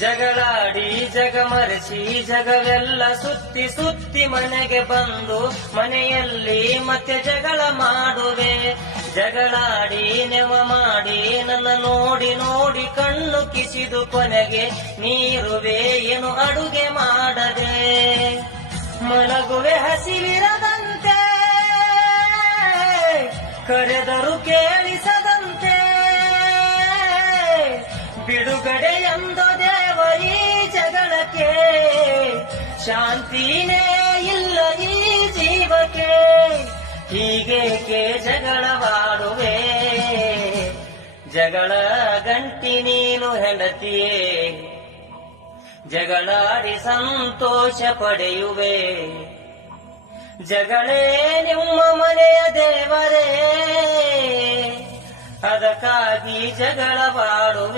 ಜಗಳಾಡಿ ಜಗಮರೆಸಿ ಜಗವೆಲ್ಲ ಸುತ್ತಿ ಸುತ್ತಿ ಮನೆಗೆ ಬಂದು ಮನೆಯಲ್ಲಿ ಮತ್ತೆ ಜಗಳ ಮಾಡುವೆ. ಜಗಳಾಡಿ ನೆವ ಮಾಡಿ ನನ್ನ ನೋಡಿ ನೋಡಿ ಕಣ್ಣು ಕಿಸಿದು ಕೊನೆಗೆ ನೀರುವೆ ಏನು ಅಡುಗೆ ಮಾಡದೆ. ಮಲಗುವೆ ಹಸಿವಿರದಂತೆ ಕರೆದರು ಕೇಳಿಸದಂತೆ ಬಿಡುಗಡೆ ಎಂದೋ ದೇವ ಈ ಜಗಳಕ್ಕೆ ಶಾಂತಿನೇ ಇಲ್ಲ ಈ ಜೀವಕ್ಕೆ. ಹೀಗೇಕೆ ಜಗಳವಾಡುವೆ ಜಗಳ ಗಂಟಿ ನೀನು ಹೆಂಡತಿಯೇ ಜಗಳಾಡಿ ಸಂತೋಷ ಪಡೆಯುವೆ. ಜಗಳೇ ನಿಮ್ಮ ಮನೆಯ ದೇವರೇ ಅದಕ್ಕಾಗಿ ಜಗಳವಾಡುವೆ.